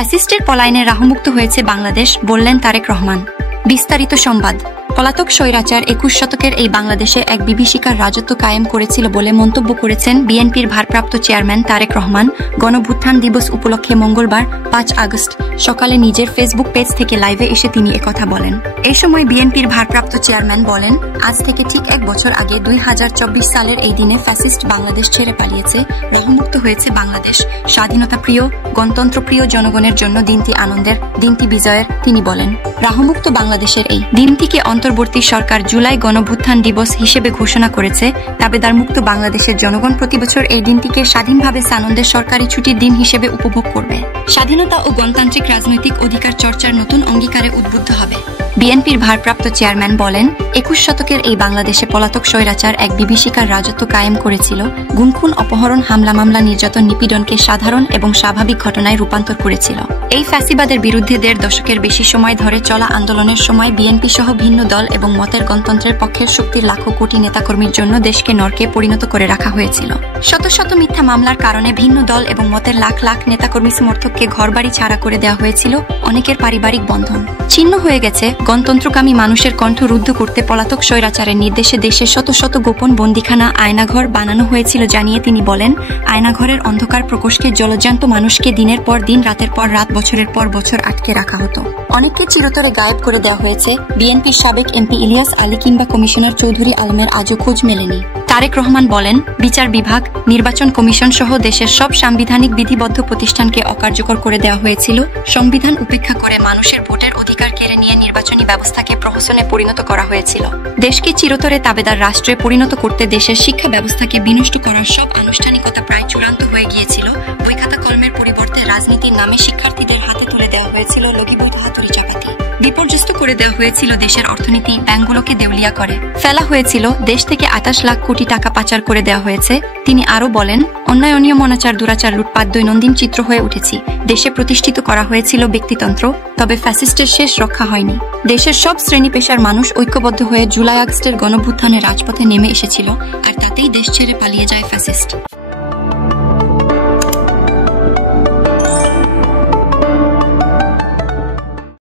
ফ্যাসিস্টের পলায়নে রাহুমুক্ত হয়েছে বাংলাদেশ, বললেন তারেক রহমান। বিস্তারিত সংবাদ। পলাতক স্বৈরাচার ২১ শতকের এই বাংলাদেশে এক বিভীষিকার রাজত্ব কায়েম করেছিল বলে মন্তব্য করেছেন বিএনপির ভারপ্রাপ্ত চেয়ারম্যান তারেক রহমান। গণভ্যুত্থান দিবস উপলক্ষে মঙ্গলবার ৫ আগস্ট সকালে নিজের ফেসবুক পেজ থেকে লাইভে এসে তিনি একথা বলেন। এই সময় বিএনপির ভারপ্রাপ্ত চেয়ারম্যান বলেন, আজ থেকে ঠিক ১ বছর আগে ২০২৪ সালের এই দিনে ফ্যাসিস্ট বাংলাদেশ ছেড়ে পালিয়েছে, রাহুমুক্ত হয়েছে বাংলাদেশ। স্বাধীনতাপ্রিয়, গণতন্ত্রপ্রিয় জনগণের জন্য দিনটি আনন্দের, দিনটি বিজয়ের। তিনি বলেন, রাহুমুক্ত বাংলাদেশের এই দিনটিকে অন্তর্বর্তী সরকার জুলাই গণভ্যুত্থান দিবস হিসেবে ঘোষণা করেছে। দাবেদার মুক্ত বাংলাদেশের জনগণ প্রতিবছর এই দিনটিকে স্বাধীনভাবে সানন্দের সরকারি ছুটির দিন হিসেবে উপভোগ করবে। স্বাধীনতা ও গণতান্ত্রিক রাজনৈতিক অধিকার চর্চার নতুন অঙ্গীকারে উদ্বুদ্ধ হবে। বিএনপির ভারপ্রাপ্ত চেয়ারম্যান বলেন, ২১ শতকের এই বাংলাদেশে পলাতক স্বৈরাচার এক বিভীষিকার রাজত্ব কায়েম করেছিল। গুমখুন, অপহরণ, হামলা মামলা, নির্যাতন, নিপীড়নকে সাধারণ এবং স্বাভাবিক ঘটনায় রূপান্তর করেছিল। এই ফ্যাসিবাদের বিরুদ্ধে ১.৫ দশকের বেশি সময় ধরে চলা আন্দোলনের সময় বিএনপি সহ ভিন্ন দল এবং মতের গণতন্ত্রের পক্ষের শক্তির লাখো কোটি নেতাকর্মীর জন্য দেশকে নরকে পরিণত করে রাখা হয়েছিল। শত শত মিথ্যা মামলার কারণে ভিন্ন দল এবং মতের লাখ লাখ নেতাকর্মী সমর্থককে ঘরবাড়ি ছাড়া করে দেওয়া হয়েছিল। অনেকের পারিবারিক বন্ধন ছিন্ন হয়ে গেছে। গণতন্ত্রকামী মানুষের কণ্ঠ রুদ্ধ করতে পলাতক স্বৈরাচারের নির্দেশে দেশে শত শত গোপন বন্দিখানা, আয়নাঘর বানানো হয়েছিল জানিয়ে তিনি বলেন, আয়নাঘরের অন্ধকার প্রকোষ্ঠে জলজ্যান্ত মানুষকে দিনের পর দিন, রাতের পর রাত, বছরের পর বছর আটকে রাখা হতো। অনেককে চিরতরে গায়েব করে দেওয়া হয়েছে। বিএনপির সাবেক এমপি ইলিয়াস আলী কিংবা কমিশনার চৌধুরী আলমের আজও খোঁজ মেলেনি। তারেক রহমান বলেন, বিচার বিভাগ, নির্বাচন কমিশন সহ দেশের সব সাংবিধানিক বিধিবদ্ধ প্রতিষ্ঠানকে অকার্যকর করে দেওয়া হয়েছিল। সংবিধান উপেক্ষা করে মানুষের ভোটের অধিকার কেড়ে নিয়ে নির্বাচনী ব্যবস্থাকে প্রহসনে পরিণত করা হয়েছিল। দেশকে চিরতরে তাবেদার রাষ্ট্রে পরিণত করতে দেশের শিক্ষা ব্যবস্থাকে বিনষ্ট করার সব আনুষ্ঠানিকতা প্রায় চূড়ান্ত হয়ে গিয়েছিল। বইখাতা কলমের পরিবর্তে রাজনীতির নামে শিক্ষার্থীদের হাতে তুলে দেওয়া হয়েছিল লগিবদ্ধ হাতুড়ি চাপাতি। বিপর্যস্ত করে দেওয়া হয়েছিল দেশের অর্থনীতি, ব্যাংকগুলোকে দেউলিয়া করে ফেলা হয়েছিল। দেশ থেকে ২৮ লাখ কোটি টাকা পাচার করে দেওয়া হয়েছে। তিনি আরো বলেন, অন্যায়, অনিয়ম, অনাচার, দুরাচার, লুটপাট দৈনন্দিন চিত্র হয়ে উঠেছি। দেশে প্রতিষ্ঠিত করা হয়েছিল ব্যক্তিতন্ত্র, তবে ফ্যাসিস্টের শেষ রক্ষা হয়নি। দেশের সব শ্রেণী পেশার মানুষ ঐক্যবদ্ধ হয়ে জুলাই আগস্টের গণভ্যুত্থানে রাজপথে নেমে এসেছিল, আর তাতেই দেশ ছেড়ে পালিয়ে যায় ফ্যাসিস্ট।